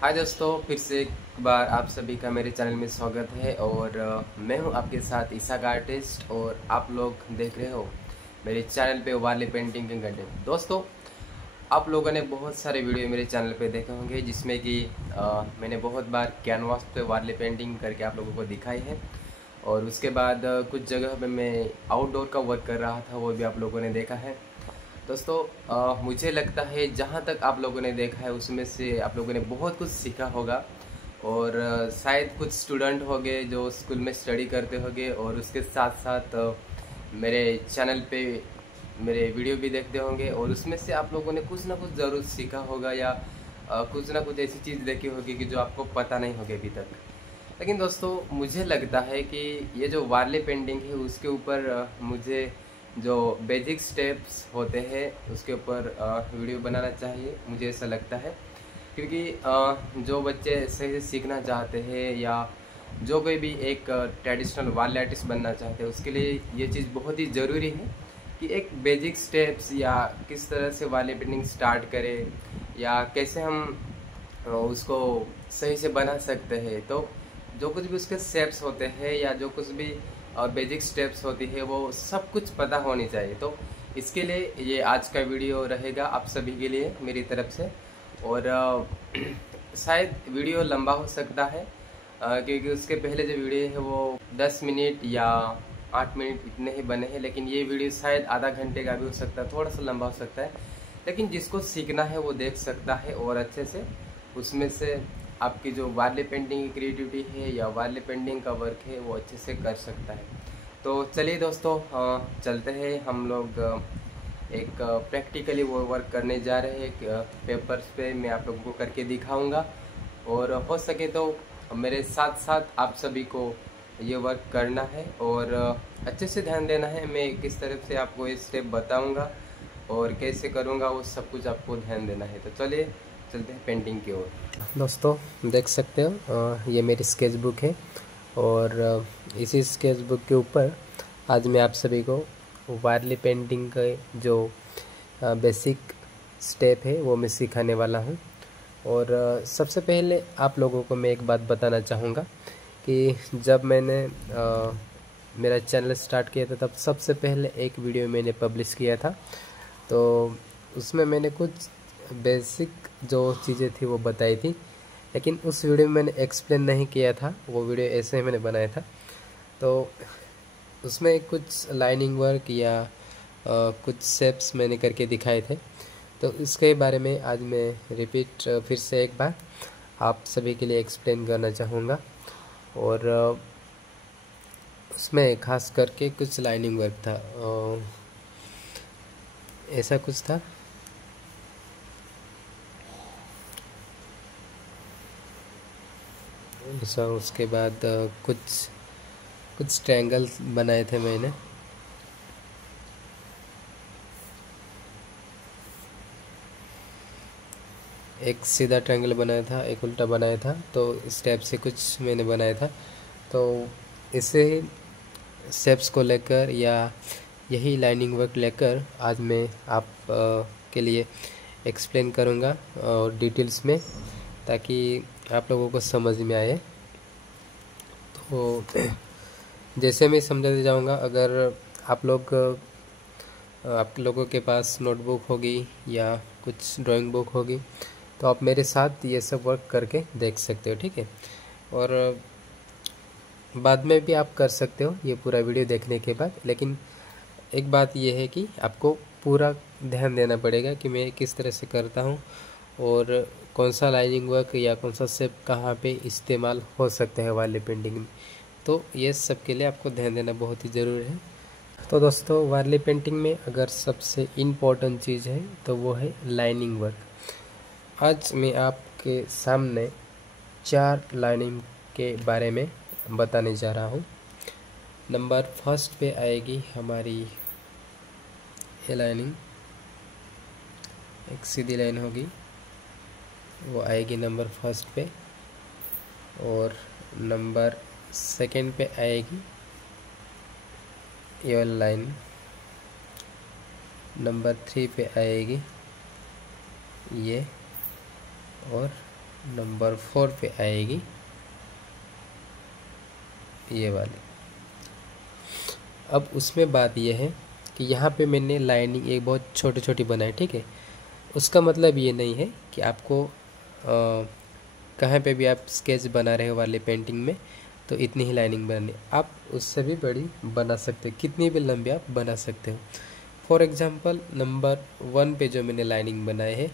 हाय दोस्तों, फिर से एक बार आप सभी का मेरे चैनल में स्वागत है। और मैं हूं आपके साथ ईसाक आर्टिस्ट और आप लोग देख रहे हो मेरे चैनल पे वारली पेंटिंग के कंटेंट। दोस्तों, आप लोगों ने बहुत सारे वीडियो मेरे चैनल पे देखे होंगे जिसमें कि मैंने बहुत बार कैनवास पे वारली पेंटिंग करके आप लोगों को दिखाई है। और उसके बाद कुछ जगह पे मैं आउटडोर का वर्क कर रहा था, वो भी आप लोगों ने देखा है। दोस्तों, मुझे लगता है जहाँ तक आप लोगों ने देखा है उसमें से आप लोगों ने बहुत कुछ सीखा होगा। और शायद कुछ स्टूडेंट होंगे जो स्कूल में स्टडी करते होंगे और उसके साथ साथ मेरे चैनल पे मेरे वीडियो भी देखते होंगे, और उसमें से आप लोगों ने कुछ ना कुछ ज़रूर सीखा होगा या कुछ ना कुछ ऐसी चीज़ देखी होगी कि जो आपको पता नहीं होगी अभी तक। लेकिन दोस्तों, मुझे लगता है कि ये जो वारली पेंटिंग है उसके ऊपर मुझे जो बेसिक स्टेप्स होते हैं उसके ऊपर वीडियो बनाना चाहिए, मुझे ऐसा लगता है। क्योंकि जो बच्चे सही से सीखना चाहते हैं या जो कोई भी एक ट्रेडिशनल वारली आर्टिस्ट बनना चाहते हैं उसके लिए ये चीज़ बहुत ही ज़रूरी है कि एक बेसिक स्टेप्स या किस तरह से वारली पेंटिंग स्टार्ट करें या कैसे हम उसको सही से बना सकते हैं। तो जो कुछ भी उसके स्टेप्स होते हैं या जो कुछ भी बेसिक स्टेप्स होती है वो सब कुछ पता होनी चाहिए। तो इसके लिए ये आज का वीडियो रहेगा आप सभी के लिए मेरी तरफ से। और शायद वीडियो लंबा हो सकता है क्योंकि उसके पहले जो वीडियो है वो 10 मिनट या 8 मिनट इतने ही बने हैं, लेकिन ये वीडियो शायद आधा घंटे का भी हो सकता है, थोड़ा सा लंबा हो सकता है। लेकिन जिसको सीखना है वो देख सकता है और अच्छे से उसमें से आपकी जो वारली पेंटिंग की क्रिएटिविटी है या वारली पेंटिंग का वर्क है वो अच्छे से कर सकता है। तो चलिए दोस्तों, चलते हैं हम लोग एक प्रैक्टिकली वो वर्क करने जा रहे हैं। पेपर्स पे मैं आप लोगों को करके दिखाऊंगा और हो सके तो मेरे साथ साथ आप सभी को ये वर्क करना है और अच्छे से ध्यान देना है। मैं किस तरह से आपको ये स्टेप बताऊंगा और कैसे करूंगा वो सब कुछ आपको ध्यान देना है। तो चलिए चलते हैं पेंटिंग की ओर। दोस्तों, देख सकते हो ये मेरी स्केच बुक है और इसी स्केच बुक के ऊपर आज मैं आप सभी को वारली पेंटिंग के जो बेसिक स्टेप है वो मैं सिखाने वाला हूँ। और सबसे पहले आप लोगों को मैं एक बात बताना चाहूँगा कि जब मैंने मेरा चैनल स्टार्ट किया था तब सबसे पहले एक वीडियो मैंने पब्लिश किया था। तो उसमें मैंने कुछ बेसिक जो चीज़ें थी वो बताई थी, लेकिन उस वीडियो में मैंने एक्सप्लेन नहीं किया था। वो वीडियो ऐसे ही मैंने बनाया था। तो उसमें कुछ लाइनिंग वर्क या कुछ शेप्स मैंने करके दिखाए थे। तो इसके बारे में आज मैं रिपीट फिर से एक बार आप सभी के लिए एक्सप्लेन करना चाहूँगा। और उसमें खास करके कुछ लाइनिंग वर्क था, ऐसा कुछ था। उसके बाद कुछ ट्रायंगल बनाए थे मैंने। एक सीधा ट्रायंगल बनाया था, एक उल्टा बनाया था। तो इस टाइप से कुछ मैंने बनाया था। तो इसे स्टेप्स को लेकर या यही लाइनिंग वर्क लेकर आज मैं आप के लिए एक्सप्लेन करूँगा और डिटेल्स में, ताकि आप लोगों को समझ में आए। तो जैसे मैं समझाते जाऊँगा, अगर आप लोगों के पास नोटबुक होगी या कुछ ड्राइंग बुक होगी तो आप मेरे साथ ये सब वर्क करके देख सकते हो, ठीक है। और बाद में भी आप कर सकते हो ये पूरा वीडियो देखने के बाद। लेकिन एक बात ये है कि आपको पूरा ध्यान देना पड़ेगा कि मैं किस तरह से करता हूँ और कौन सा लाइनिंग वर्क या कौन सा शेप कहाँ पे इस्तेमाल हो सकता है वारली पेंटिंग में। तो ये सब के लिए आपको ध्यान देना बहुत ही ज़रूरी है। तो दोस्तों, वारली पेंटिंग में अगर सबसे इम्पोर्टेंट चीज़ है तो वो है लाइनिंग वर्क। आज मैं आपके सामने 4 लाइनिंग के बारे में बताने जा रहा हूँ। नंबर फर्स्ट पे आएगी हमारी ये लाइनिंग, एक सीधी लाइन होगी, वो आएगी नंबर फर्स्ट पे। और नंबर सेकंड पे आएगी ये वाली लाइन। नंबर 3 पे आएगी ये। और नंबर 4 पे आएगी ये वाली। अब उसमें बात यह है कि यहाँ पे मैंने लाइनिंग एक बहुत छोटी छोटी बनाई, ठीक है। उसका मतलब ये नहीं है कि आपको कहाँ पे भी आप स्केच बना रहे हो वाले पेंटिंग में तो इतनी ही लाइनिंग बनानी, आप उससे भी बड़ी बना सकते हो, कितनी भी लंबी आप बना सकते हो। फॉर एग्जांपल नंबर 1 पे जो मैंने लाइनिंग बनाए है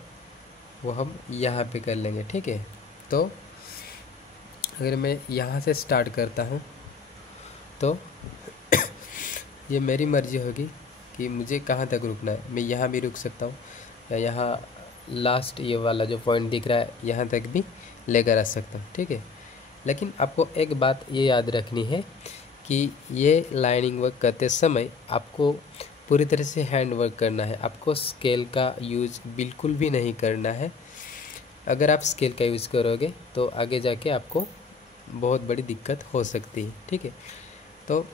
वो हम यहाँ पे कर लेंगे, ठीक है। तो अगर मैं यहाँ से स्टार्ट करता हूँ तो ये मेरी मर्ज़ी होगी कि मुझे कहाँ तक रुकना है। मैं यहाँ भी रुक सकता हूँ या यहाँ लास्ट ये वाला जो पॉइंट दिख रहा है यहाँ तक भी लेकर आ सकता हूँ, ठीक है। लेकिन आपको एक बात ये याद रखनी है कि ये लाइनिंग वर्क करते समय आपको पूरी तरह से हैंड वर्क करना है, आपको स्केल का यूज़ बिल्कुल भी नहीं करना है। अगर आप स्केल का यूज़ करोगे तो आगे जाके आपको बहुत बड़ी दिक्कत हो सकती है, ठीक है। तो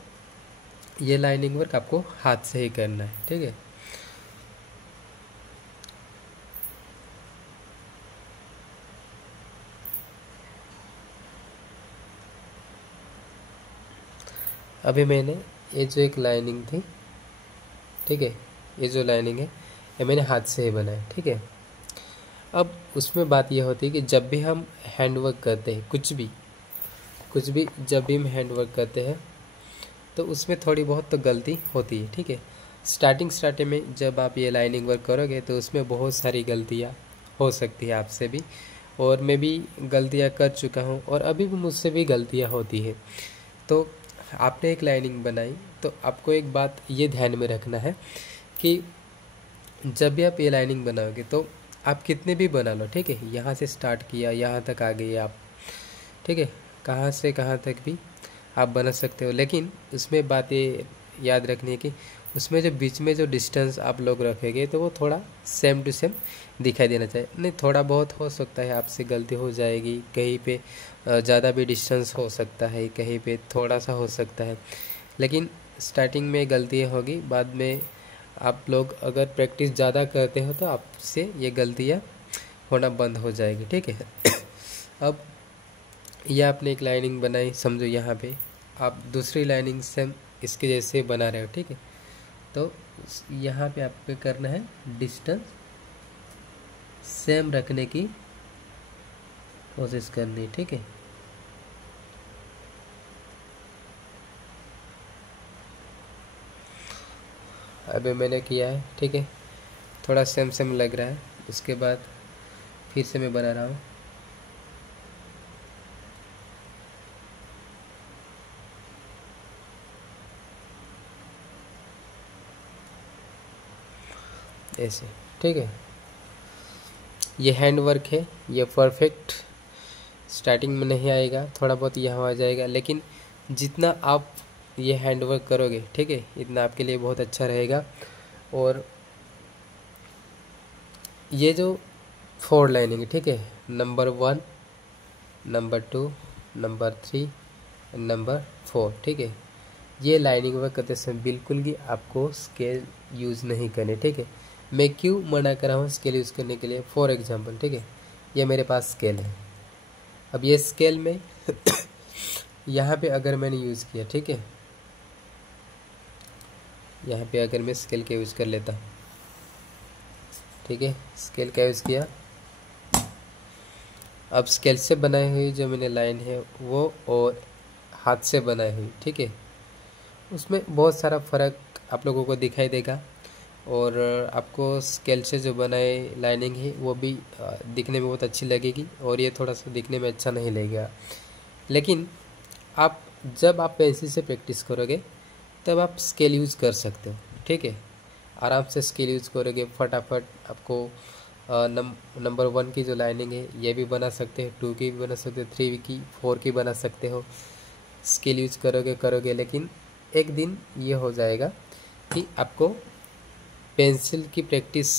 ये लाइनिंग वर्क आपको हाथ से ही करना है, ठीक है। अभी मैंने ये जो एक लाइनिंग थी, ठीक है, ये जो लाइनिंग है ये मैंने हाथ से ही बनाया, ठीक है। अब उसमें बात यह होती है कि जब भी हम हैंड वर्क करते हैं कुछ भी जब भी हम हैंड वर्क करते हैं तो उसमें थोड़ी बहुत तो गलती होती है, ठीक है। स्टार्टिंग में जब आप ये लाइनिंग वर्क करोगे तो उसमें बहुत सारी गलतियाँ हो सकती है आपसे भी, और मैं भी गलतियाँ कर चुका हूँ और अभी भी मुझसे भी गलतियाँ होती है। तो आपने एक लाइनिंग बनाई तो आपको एक बात ये ध्यान में रखना है कि जब भी आप ये लाइनिंग बनाओगे तो आप कितने भी बना लो, ठीक है। यहाँ से स्टार्ट किया, यहाँ तक आ गए आप, ठीक है, कहाँ से कहाँ तक भी आप बना सकते हो। लेकिन उसमें बात ये याद रखनी है कि उसमें जो बीच में जो डिस्टेंस आप लोग रखेंगे तो वो थोड़ा सेम टू सेम दिखाई देना चाहिए। नहीं, थोड़ा बहुत हो सकता है आपसे गलती हो जाएगी, कहीं पे ज़्यादा भी डिस्टेंस हो सकता है, कहीं पे थोड़ा सा हो सकता है, लेकिन स्टार्टिंग में गलतियाँ होगी। बाद में आप लोग अगर प्रैक्टिस ज़्यादा करते हो तो आपसे ये गलतियाँ होना बंद हो जाएगी, ठीक है। अब यह आपने एक लाइनिंग बनाई, समझो यहाँ पे आप दूसरी लाइनिंग सेम इसके जैसे बना रहे हो, ठीक है। तो यहाँ पे आपको करना है डिस्टेंस सेम रखने की कोशिश करनी, ठीक है। अभी मैंने किया है, ठीक है, थोड़ा सेम सेम लग रहा है। उसके बाद फिर से मैं बना रहा हूँ। ऐसे, ठीक है। ये हैंड वर्क है, ये परफेक्ट स्टार्टिंग में नहीं आएगा, थोड़ा बहुत यहाँ आ जाएगा, लेकिन जितना आप ये हैंड वर्क करोगे, ठीक है, इतना आपके लिए बहुत अच्छा रहेगा। और ये जो 4 लाइनिंग, ठीक है, नंबर 1, नंबर 2, नंबर 3, नंबर 4, ठीक है, ये लाइनिंग वर्क करते समय बिल्कुल भी आपको स्केल यूज़ नहीं करने, ठीक है। मैं क्यों मना कर रहा हूँ स्केल यूज़ करने के लिए? फॉर एग्जांपल, ठीक है, ये मेरे पास स्केल है। अब ये स्केल में यहाँ पे अगर मैंने यूज़ किया, ठीक है, यहाँ पे अगर मैं स्केल का यूज़ कर लेता, ठीक है, स्केल का यूज़ किया। अब स्केल से बनाई हुई जो मैंने लाइन है वो और हाथ से बनाई हुई, ठीक है, उसमें बहुत सारा फ़र्क आप लोगों को दिखाई देगा। और आपको स्केल से जो बनाए लाइनिंग है वो भी दिखने में बहुत अच्छी लगेगी, और ये थोड़ा सा दिखने में अच्छा नहीं लगेगा। लेकिन आप जब आप पेंसिल से प्रैक्टिस करोगे तब आप स्केल यूज़ कर सकते हो, ठीक है। आराम से स्केल यूज़ करोगे, फटाफट आपको नंबर 1 की जो लाइनिंग है ये भी बना सकते हो, 2 की भी बना सकते हो, 3 की, 4 की बना सकते हो। स्केल यूज़ करोगे, लेकिन एक दिन ये हो जाएगा कि आपको पेंसिल की प्रैक्टिस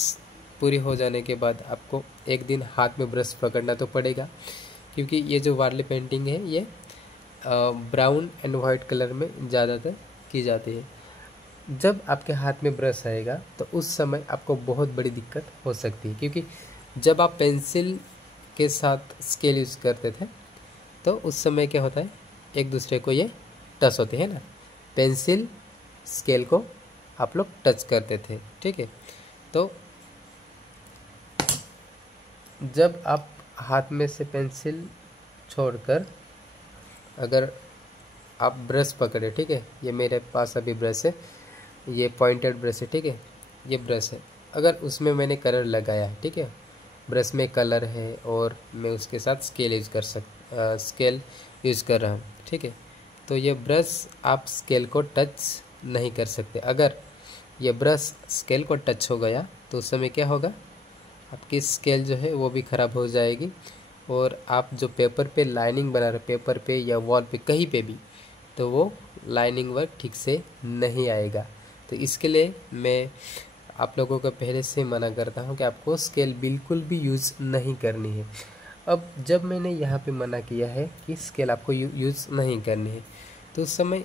पूरी हो जाने के बाद आपको एक दिन हाथ में ब्रश पकड़ना तो पड़ेगा, क्योंकि ये जो वार्ली पेंटिंग है ये ब्राउन एंड वाइट कलर में ज़्यादातर की जाती है। जब आपके हाथ में ब्रश आएगा तो उस समय आपको बहुत बड़ी दिक्कत हो सकती है, क्योंकि जब आप पेंसिल के साथ स्केल यूज़ करते थे तो उस समय क्या होता है, एक दूसरे को ये टच होते हैं ना, पेंसिल स्केल को आप लोग टच करते थे, ठीक है। तो जब आप हाथ में से पेंसिल छोड़कर अगर आप ब्रश पकड़े, ठीक है, ये मेरे पास अभी ब्रश है, ये पॉइंटेड ब्रश है, ठीक है, ये ब्रश है, अगर उसमें मैंने कलर लगाया है, ठीक है, ब्रश में कलर है और मैं उसके साथ स्केल यूज़ कर रहा हूँ, ठीक है, तो ये ब्रश आप स्केल को टच नहीं कर सकते। अगर ये ब्रश स्केल को टच हो गया तो उस समय क्या होगा, आपकी स्केल जो है वो भी ख़राब हो जाएगी और आप जो पेपर पे लाइनिंग बना रहे, पेपर पे या वॉल पे कहीं पे भी, तो वो लाइनिंग वर्क ठीक से नहीं आएगा। तो इसके लिए मैं आप लोगों को पहले से मना करता हूँ कि आपको स्केल बिल्कुल भी यूज़ नहीं करनी है। अब जब मैंने यहाँ पे मना किया है कि स्केल आपको यूज़ नहीं करनी है, तो उस समय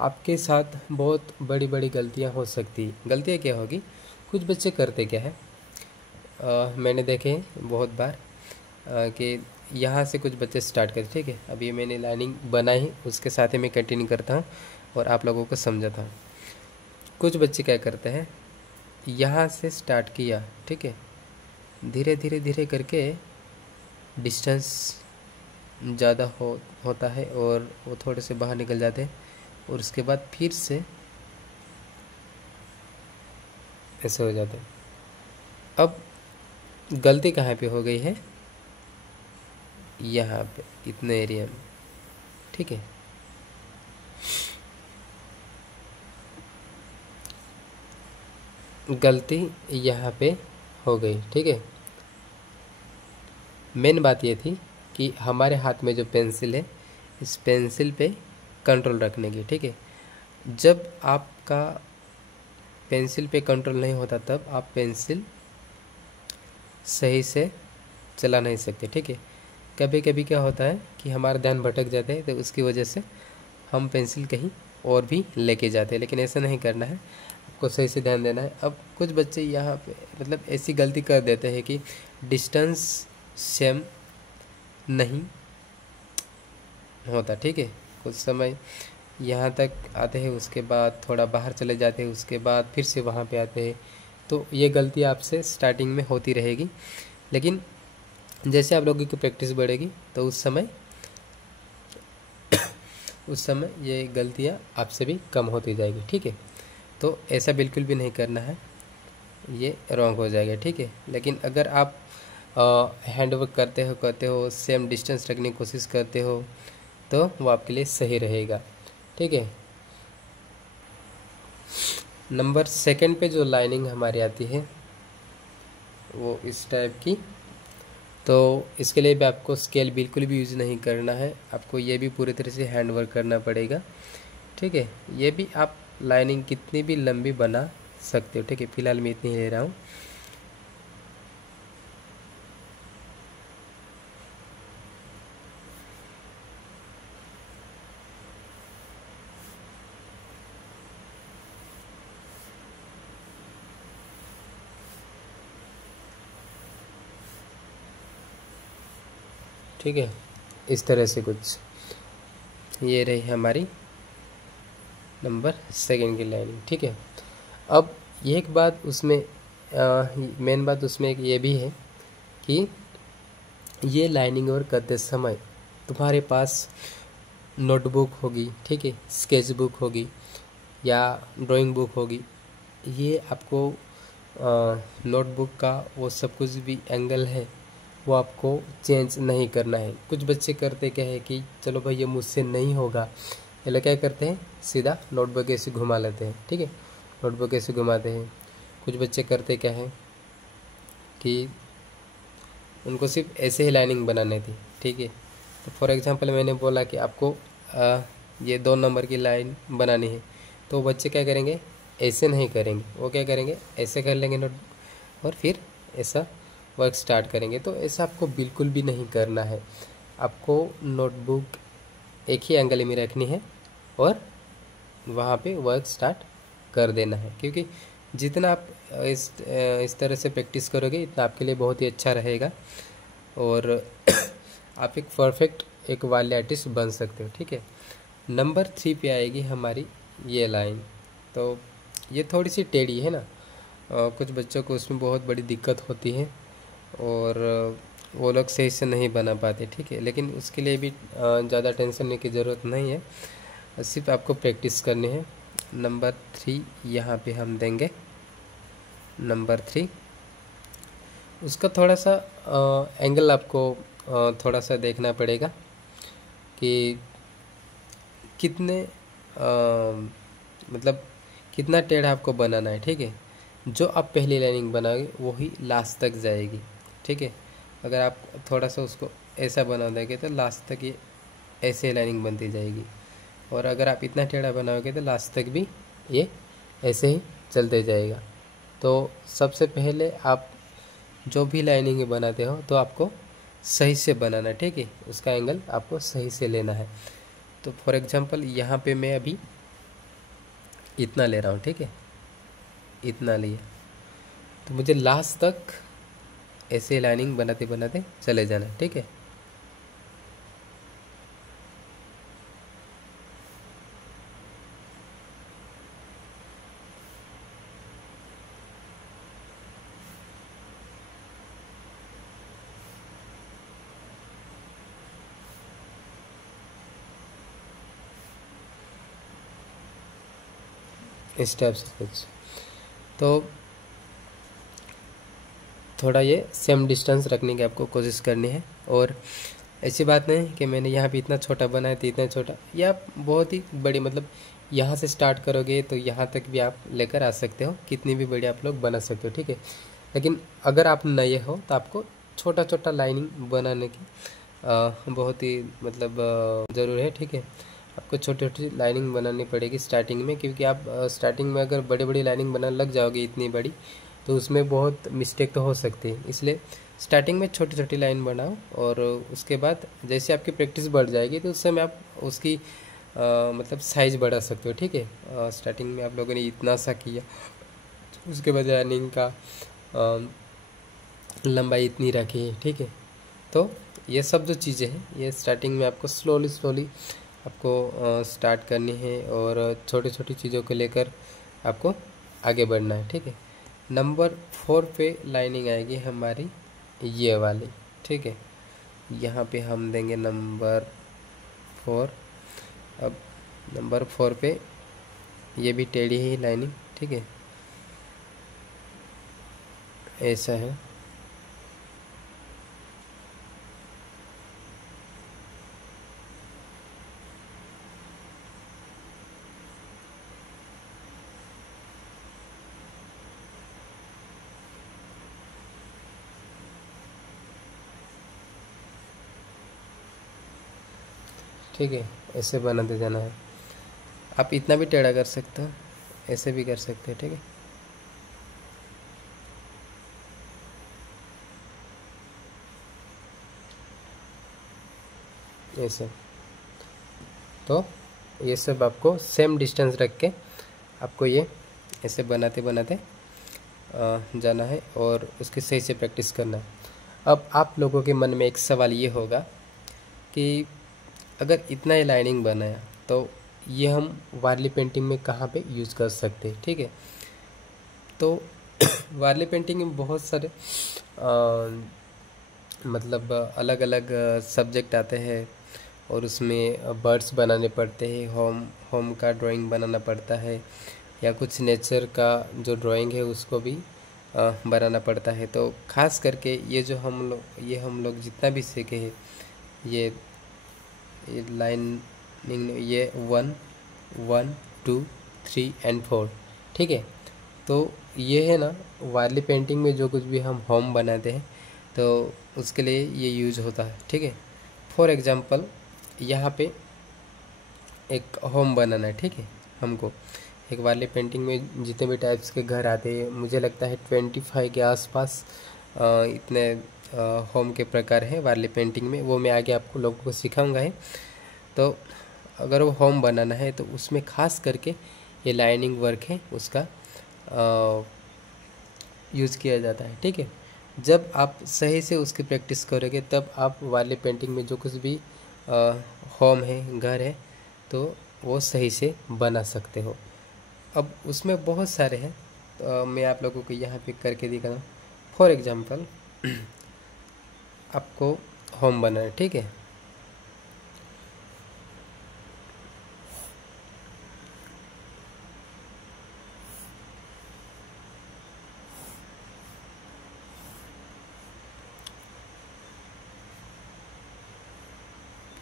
आपके साथ बहुत बड़ी बड़ी गलतियाँ हो सकती है। गलतियाँ क्या होगी, कुछ बच्चे करते क्या है, मैंने देखे हैं बहुत बार कि यहाँ से कुछ बच्चे स्टार्ट करते, ठीक है, अब ये मैंने लाइनिंग बनाई, उसके साथ ही मैं कंटिन्यू करता हूँ और आप लोगों को समझाता हूँ। कुछ बच्चे क्या करते हैं, यहाँ से स्टार्ट किया, ठीक है, धीरे धीरे धीरे करके डिस्टेंस ज़्यादा होता है और वो थोड़े से बाहर निकल जाते हैं और उसके बाद फिर से ऐसे हो जाते हैं। अब गलती कहाँ पे हो गई है, यहाँ पे इतने एरिया में, ठीक है, गलती यहाँ पे हो गई, ठीक है। मेन बात ये थी कि हमारे हाथ में जो पेंसिल है, इस पेंसिल पे कंट्रोल रखने की, ठीक है। जब आपका पेंसिल पे कंट्रोल नहीं होता तब आप पेंसिल सही से चला नहीं सकते, ठीक है। कभी कभी क्या होता है कि हमारा ध्यान भटक जाता है तो उसकी वजह से हम पेंसिल कहीं और भी लेके जाते हैं, लेकिन ऐसा नहीं करना है, आपको सही से ध्यान देना है। अब कुछ बच्चे यहाँ पे मतलब ऐसी गलती कर देते हैं कि डिस्टेंस सेम नहीं होता, ठीक है, कुछ समय यहाँ तक आते हैं, उसके बाद थोड़ा बाहर चले जाते हैं, उसके बाद फिर से वहाँ पे आते हैं, तो ये गलती आपसे स्टार्टिंग में होती रहेगी। लेकिन जैसे आप लोगों की प्रैक्टिस बढ़ेगी तो उस समय ये गलतियाँ आपसे भी कम होती जाएगी, ठीक है। तो ऐसा बिल्कुल भी नहीं करना है, ये रॉन्ग हो जाएगा, ठीक है। लेकिन अगर आप हैंडवर्क करते हो सेम डिस्टेंस रखने की कोशिश करते हो तो वो आपके लिए सही रहेगा, ठीक है। नंबर सेकंड पे जो लाइनिंग हमारी आती है वो इस टाइप की, तो इसके लिए भी आपको स्केल बिल्कुल भी यूज़ नहीं करना है, आपको ये भी पूरी तरह से हैंड वर्क करना पड़ेगा, ठीक है। ये भी आप लाइनिंग कितनी भी लंबी बना सकते हो, ठीक है, फिलहाल मैं इतनी ही ले रहा हूँ। ठीक है, इस तरह से कुछ ये रही हमारी नंबर सेकंड की लाइनिंग, ठीक है। अब एक बात उसमें मेन बात उसमें एक ये भी है कि ये लाइनिंग वर्क करते समय तुम्हारे पास नोटबुक होगी, ठीक है, स्केच बुक होगी या ड्राइंग बुक होगी, ये आपको नोटबुक का वो सब कुछ भी एंगल है वो आपको चेंज नहीं करना है। कुछ बच्चे करते क्या है कि चलो भाई ये मुझसे नहीं होगा, ये लोग क्या करते हैं सीधा नोटबुक ऐसे घुमा लेते हैं, ठीक है, नोटबुक ऐसे घुमाते हैं। कुछ बच्चे करते क्या है कि उनको सिर्फ ऐसे ही लाइनिंग बनानी थी, ठीक है। तो फॉर एग्जांपल मैंने बोला कि आपको ये 2 नंबर की लाइन बनानी है, तो बच्चे क्या करेंगे, ऐसे नहीं करेंगे, वो क्या करेंगे ऐसे कर लेंगे नोट और फिर ऐसा वर्क स्टार्ट करेंगे। तो ऐसा आपको बिल्कुल भी नहीं करना है, आपको नोटबुक एक ही एंगल में रखनी है और वहाँ पे वर्क स्टार्ट कर देना है, क्योंकि जितना आप इस तरह से प्रैक्टिस करोगे इतना आपके लिए बहुत ही अच्छा रहेगा। और आप एक परफेक्ट एक वाले आर्टिस्ट बन सकते हो। ठीक है, नंबर 3 पे आएगी हमारी ये लाइन। तो ये थोड़ी सी टेढ़ी है ना, कुछ बच्चों को उसमें बहुत बड़ी दिक्कत होती है और वो लोग सही से नहीं बना पाते। ठीक है, लेकिन उसके लिए भी ज़्यादा टेंशन लेने की ज़रूरत नहीं है, सिर्फ आपको प्रैक्टिस करनी है। नंबर 3 यहाँ पे हम देंगे, नंबर 3। उसका थोड़ा सा एंगल आपको थोड़ा सा देखना पड़ेगा कि कितने मतलब कितना टेढ़ा आपको बनाना है। ठीक है, जो आप पहली लाइनिंग बनाओगे वही लास्ट तक जाएगी। ठीक है, अगर आप थोड़ा सा उसको ऐसा बना देंगे तो लास्ट तक ये ऐसे लाइनिंग बनती जाएगी, और अगर आप इतना टेढ़ा बनाओगे तो लास्ट तक भी ये ऐसे ही चलते जाएगा। तो सबसे पहले आप जो भी लाइनिंग बनाते हो तो आपको सही से बनाना है। ठीक है, उसका एंगल आपको सही से लेना है। तो फॉर एग्जांपल यहाँ पे मैं अभी इतना ले रहा हूँ। ठीक है, इतना लिया तो मुझे लास्ट तक ऐसे लाइनिंग बनाते बनाते चले जाना है। ठीक है, इस टाइप से कुछ। तो थोड़ा ये सेम डिस्टेंस रखने की आपको कोशिश करनी है, और ऐसी बात नहीं कि मैंने यहाँ पे इतना छोटा बनाया तो इतना छोटा, या बहुत ही बड़ी, मतलब यहाँ से स्टार्ट करोगे तो यहाँ तक भी आप लेकर आ सकते हो, कितनी भी बड़ी आप लोग बना सकते हो। ठीक है, लेकिन अगर आप नए हो तो आपको छोटा छोटा लाइनिंग बनाने की बहुत ही मतलब ज़रूर है। ठीक है, आपको छोटी छोटी लाइनिंग बनानी पड़ेगी स्टार्टिंग में, क्योंकि आप स्टार्टिंग में अगर बड़ी बड़ी लाइनिंग बनाने लग जाओगे इतनी बड़ी, तो उसमें बहुत मिस्टेक तो हो सकती है। इसलिए स्टार्टिंग में छोटी छोटी लाइन बनाओ, और उसके बाद जैसे आपकी प्रैक्टिस बढ़ जाएगी तो उस समय आप उसकी मतलब साइज़ बढ़ा सकते हो। ठीक है, स्टार्टिंग में आप लोगों ने इतना सा किया, उसके बाद लाइनिंग का लंबाई इतनी रखी। ठीक है, तो ये सब जो चीज़ें हैं ये स्टार्टिंग में आपको स्लोली स्लोली आपको स्टार्ट करनी है, और छोटी छोटी चीज़ों को लेकर आपको आगे बढ़ना है। ठीक है, नंबर 4 पे लाइनिंग आएगी हमारी ये वाली। ठीक है, यहाँ पे हम देंगे नंबर 4। अब नंबर 4 पे ये भी टेढ़ी ही लाइनिंग। ठीक है, ऐसा है। ठीक है, ऐसे बनाते जाना है। आप इतना भी टेढ़ा कर सकते हो, ऐसे भी कर सकते हो। ठीक है, ऐसे। तो ये सब आपको सेम डिस्टेंस रख के आपको ये ऐसे बनाते बनाते जाना है, और उसकी सही से प्रैक्टिस करना है। अब आप लोगों के मन में एक सवाल ये होगा कि अगर इतना ही लाइनिंग बनाया तो ये हम वारली पेंटिंग में कहाँ पे यूज़ कर सकते हैं। ठीक है, तो वारली पेंटिंग में बहुत सारे मतलब अलग अलग सब्जेक्ट आते हैं, और उसमें बर्ड्स बनाने पड़ते हैं, होम का ड्राइंग बनाना पड़ता है, या कुछ नेचर का जो ड्राइंग है उसको भी बनाना पड़ता है। तो ख़ास करके ये जो हम लोग जितना भी सीखे हैं, ये लाइनिंग, ये 1 1 2 3 एंड 4। ठीक है, तो ये है ना वारली पेंटिंग में जो कुछ भी हम होम बनाते हैं तो उसके लिए ये यूज़ होता है। ठीक है, फॉर एग्ज़ाम्पल यहाँ पे एक होम बनाना है। ठीक है, हमको एक वारली पेंटिंग में जितने भी टाइप्स के घर आते हैं, मुझे लगता है 25 के आसपास इतने होम के प्रकार हैं वारली पेंटिंग में। वो मैं आगे आपको लोगों को सिखाऊंगा है। तो अगर वो होम बनाना है तो उसमें ख़ास करके ये लाइनिंग वर्क है उसका यूज़ किया जाता है। ठीक है, जब आप सही से उसकी प्रैक्टिस करोगे तब आप वाली पेंटिंग में जो कुछ भी होम है, घर है, तो वो सही से बना सकते हो। अब उसमें बहुत सारे हैं, तो मैं आप लोगों को यहाँ पे करके दिखा रहा हूँ। फॉर एग्जांपल आपको होम बनाना है, ठीक है।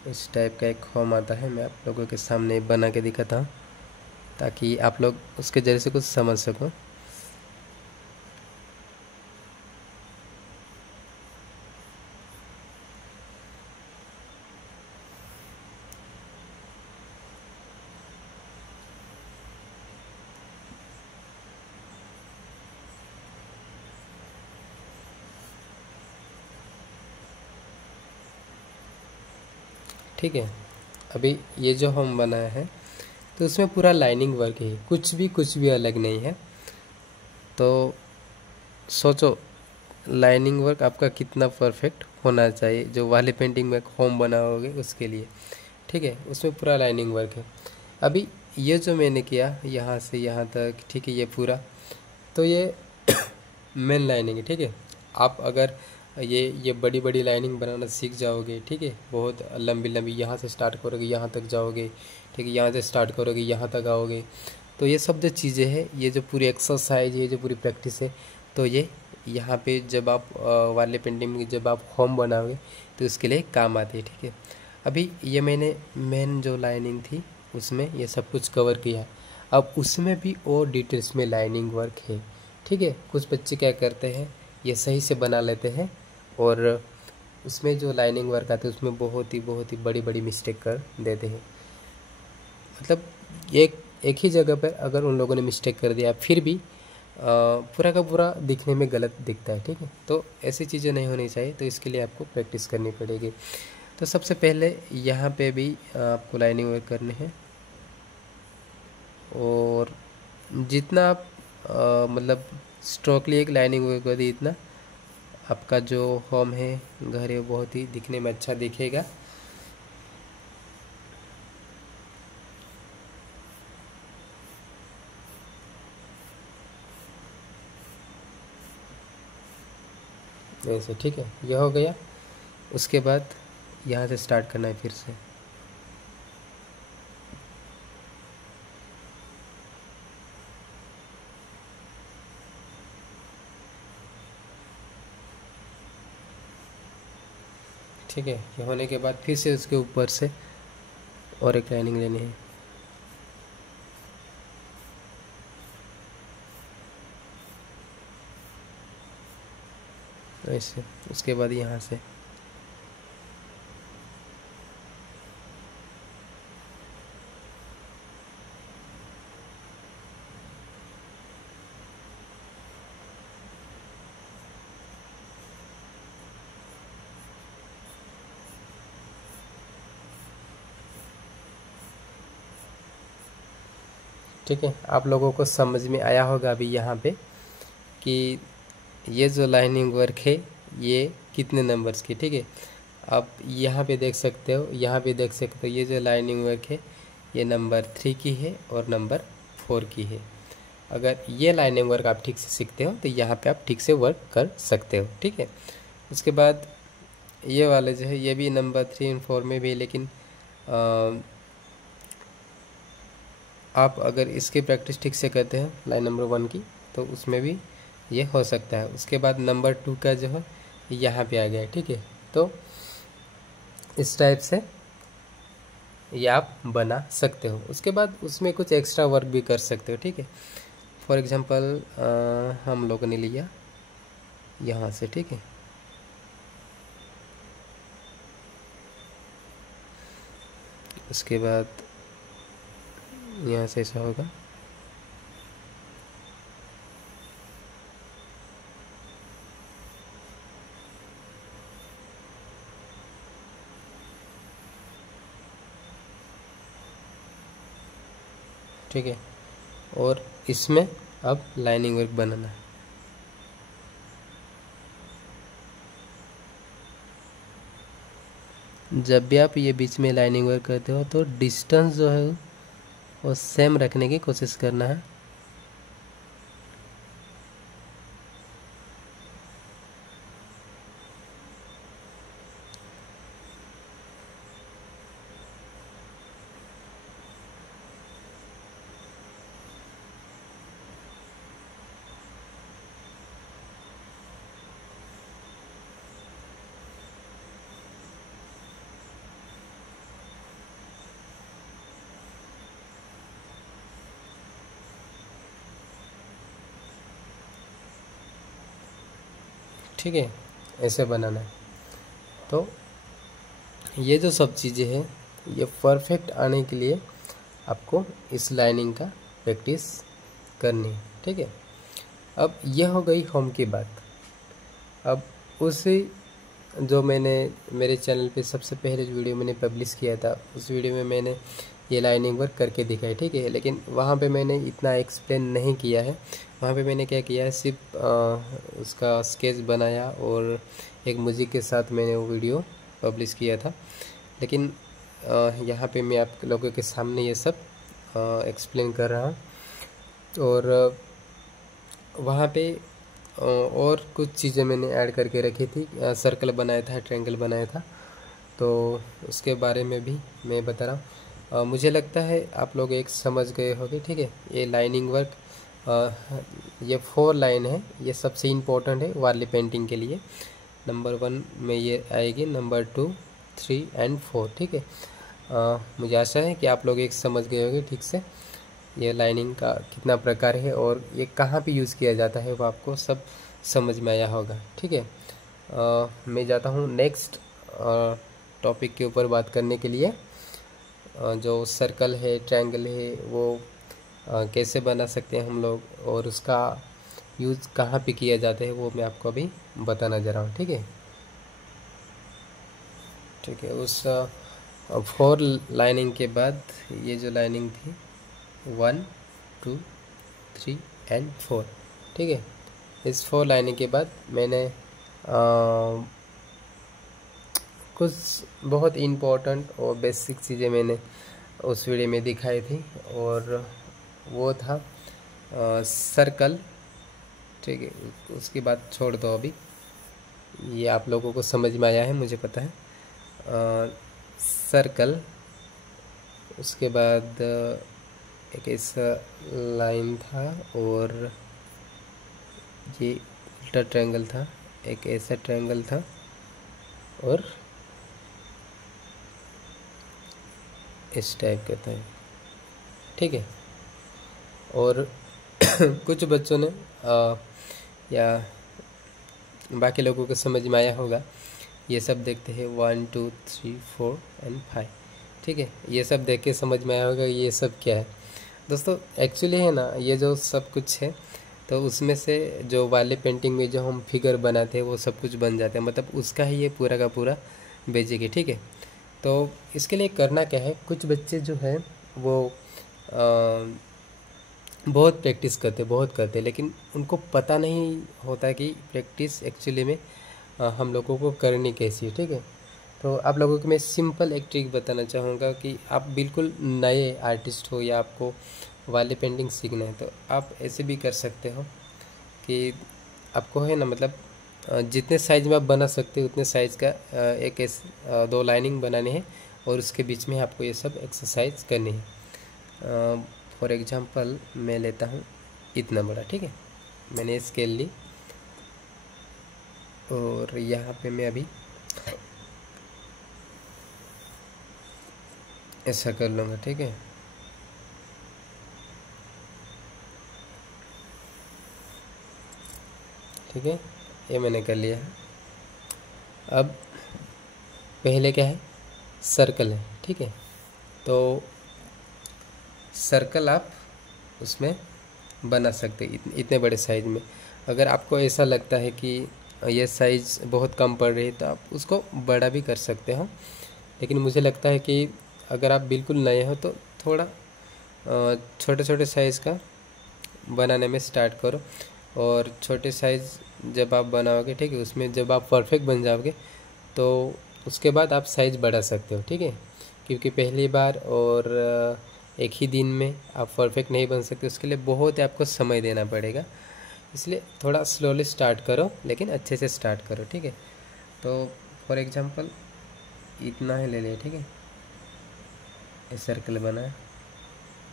इस टाइप का एक होम आता है, मैं आप लोगों के सामने बना के दिखाता हूँ ताकि आप लोग उसके जरिए से कुछ समझ सको। ठीक है, अभी ये जो हम बनाया है तो उसमें पूरा लाइनिंग वर्क है, कुछ भी अलग नहीं है। तो सोचो लाइनिंग वर्क आपका कितना परफेक्ट होना चाहिए जो वाली पेंटिंग में होम बनाओगे उसके लिए, ठीक है। उसमें पूरा लाइनिंग वर्क है। अभी ये जो मैंने किया यहाँ से यहाँ तक, ठीक है, ये पूरा, तो ये मेन लाइनिंग है, ठीक है। आप अगर ये बड़ी बड़ी लाइनिंग बनाना सीख जाओगे, ठीक है, बहुत लंबी लंबी, यहाँ से स्टार्ट करोगे यहाँ तक जाओगे, ठीक है, यहाँ से स्टार्ट करोगे यहाँ तक आओगे, तो ये सब जो चीज़ें हैं, ये जो पूरी एक्सरसाइज है, जो पूरी प्रैक्टिस है, तो ये यहाँ पे जब आप वाले पेंटिंग में जब आप होम बनाओगे तो उसके लिए काम आती है, ठीक है। अभी ये मैंने मेन जो लाइनिंग थी उसमें ये सब कुछ कवर किया। अब उसमें भी और डिटेल्स में लाइनिंग वर्क है, ठीक है। कुछ बच्चे क्या करते हैं, ये सही से बना लेते हैं और उसमें जो लाइनिंग वर्क आती है उसमें बहुत ही बड़ी बड़ी मिस्टेक कर देते हैं। मतलब एक ही जगह पर अगर उन लोगों ने मिस्टेक कर दिया फिर भी पूरा का पूरा दिखने में गलत दिखता है, ठीक है। तो ऐसी चीज़ें नहीं होनी चाहिए, तो इसके लिए आपको प्रैक्टिस करनी पड़ेगी। तो सबसे पहले यहाँ पे भी आपको लाइनिंग वर्क करनी है और जितना आप मतलब स्ट्रोकली एक लाइनिंग वर्क कर दी, इतना आपका जो होम है, घर है, बहुत ही दिखने में अच्छा दिखेगा। ऐसे, ठीक है, यह हो गया। उसके बाद यहाँ से स्टार्ट करना है फिर से। ठीक है, ये होने के बाद फिर से उसके ऊपर से और एक लाइनिंग लेनी है। ऐसे, उसके बाद यहाँ से ठीक है। आप लोगों को समझ में आया होगा अभी यहाँ पे कि ये जो लाइनिंग वर्क है ये कितने नंबर्स की, ठीक है। आप यहाँ पे देख सकते हो, यहाँ पे देख सकते हो, ये जो लाइनिंग वर्क है ये नंबर 3 की है और नंबर 4 की है। अगर ये लाइनिंग वर्क आप ठीक से सीखते हो तो यहाँ पे आप ठीक से वर्क कर सकते हो, ठीक है। उसके बाद ये वाले जो है ये भी नंबर 3 और 4 में भी है, लेकिन आप अगर इसकी प्रैक्टिस ठीक से करते हैं लाइन नंबर 1 की तो उसमें भी ये हो सकता है। उसके बाद नंबर 2 का जो है यहाँ पे आ गया, ठीक है। तो इस टाइप से ये आप बना सकते हो। उसके बाद उसमें कुछ एक्स्ट्रा वर्क भी कर सकते हो, ठीक है। फॉर एग्जांपल हम लोगों ने लिया यहाँ से, ठीक है, उसके बाद यहाँ से ऐसा होगा, ठीक है। और इसमें अब लाइनिंग वर्क बनाना है। जब भी आप ये बीच में लाइनिंग वर्क करते हो तो डिस्टेंस जो है वो सेम रखने की कोशिश करना है। ठीक है, ऐसे बनाना है। तो ये जो सब चीज़ें हैं ये परफेक्ट आने के लिए आपको इस लाइनिंग का प्रैक्टिस करनी है। ठीक है, अब यह हो गई होम की बात। अब उसी जो मैंने मेरे चैनल पे सबसे पहले जो वीडियो मैंने पब्लिश किया था उस वीडियो में मैंने ये लाइनिंग वर्क करके दिखाई। ठीक है, लेकिन वहाँ पे मैंने इतना एक्सप्लेन नहीं किया है। वहाँ पे मैंने क्या किया है, सिर्फ उसका स्केच बनाया और एक म्यूज़िक के साथ मैंने वो वीडियो पब्लिश किया था। लेकिन यहाँ पे मैं आप लोगों के सामने ये सब एक्सप्लेन कर रहा हूँ। और वहाँ पे और कुछ चीज़ें मैंने ऐड करके रखी थी। सर्कल बनाया था, ट्रायंगल बनाया था, तो उसके बारे में भी मैं बता रहा हूँ। मुझे लगता है आप लोग एक समझ गए होंगे। ठीक है, ये लाइनिंग वर्क ये 4 लाइन है, ये सबसे इम्पोर्टेंट है वार्ली पेंटिंग के लिए। नंबर 1 में ये आएगी, नंबर 2, 3 एंड 4। ठीक है, मुझे आशा है कि आप लोग एक समझ गए होंगे ठीक से ये लाइनिंग का कितना प्रकार है और ये कहाँ पे यूज़ किया जाता है वो आपको सब समझ में आया होगा। ठीक है, मैं जाता हूँ नेक्स्ट टॉपिक के ऊपर बात करने के लिए। जो सर्कल है, ट्रायंगल है, वो कैसे बना सकते हैं हम लोग और उसका यूज़ कहाँ पे किया जाता है वो मैं आपको अभी बताना जा रहा हूँ। ठीक है, ठीक है। उस 4 लाइनिंग के बाद ये जो लाइनिंग थी 1, 2, 3 एंड 4। ठीक है, इस 4 लाइनिंग के बाद मैंने कुछ बहुत इम्पोर्टेंट और बेसिक चीज़ें मैंने उस वीडियो में दिखाई थी और वो था सर्कल। ठीक है, उसकी बात छोड़ दो अभी, ये आप लोगों को समझ में आया है मुझे पता है। सर्कल, उसके बाद एक ऐसा लाइन था और ये उल्टा ट्रायंगल था, एक ऐसा ट्रायंगल था और इस टाइप का था। ठीक है, और कुछ बच्चों ने या बाकी लोगों को समझ में आया होगा। ये सब देखते हैं 1, 2, 3, 4 एंड 5। ठीक है, ये सब देख के समझ में आया होगा ये सब क्या है। दोस्तों एक्चुअली है ना, ये जो सब कुछ है तो उसमें से जो वाले पेंटिंग में जो हम फिगर बनाते हैं वो सब कुछ बन जाते हैं, मतलब उसका ही ये पूरा का पूरा बेसिक है। ठीक है, तो इसके लिए करना क्या है, कुछ बच्चे जो है वो बहुत प्रैक्टिस करते, लेकिन उनको पता नहीं होता कि प्रैक्टिस एक्चुअली में हम लोगों को करनी कैसी है। ठीक है, तो आप लोगों को मैं सिंपल एक ट्रिक बताना चाहूँगा कि आप बिल्कुल नए आर्टिस्ट हो या आपको वाले पेंटिंग सीखना है तो आप ऐसे भी कर सकते हो कि आपको है ना, मतलब जितने साइज में आप बना सकते हो उतने साइज़ का एक 2 लाइनिंग बनानी है और उसके बीच में आपको ये सब एक्सरसाइज करनी है। फॉर एग्जांपल मैं लेता हूँ इतना बड़ा। ठीक है, मैंने स्केल ली और यहाँ पे मैं अभी ऐसा कर लूँगा। ठीक है, ठीक है, ये मैंने कर लिया है। अब पहले क्या है, सर्कल है। ठीक है, तो सर्कल आप उसमें बना सकते इतने बड़े साइज़ में। अगर आपको ऐसा लगता है कि ये साइज़ बहुत कम पड़ रही है तो आप उसको बड़ा भी कर सकते हो, लेकिन मुझे लगता है कि अगर आप बिल्कुल नए हो तो थोड़ा छोटे छोटे साइज़ का बनाने में स्टार्ट करो और छोटे साइज़ जब आप बनाओगे, ठीक है, उसमें जब आप परफेक्ट बन जाओगे तो उसके बाद आप साइज़ बढ़ा सकते हो, ठीक है। क्योंकि पहली बार और एक ही दिन में आप परफेक्ट नहीं बन सकते, उसके लिए बहुत आपको समय देना पड़ेगा। इसलिए थोड़ा स्लोली स्टार्ट करो, लेकिन अच्छे से स्टार्ट करो, ठीक है। तो फॉर एग्जांपल इतना ही ले लिया, ठीक है। ये सर्कल बनाया,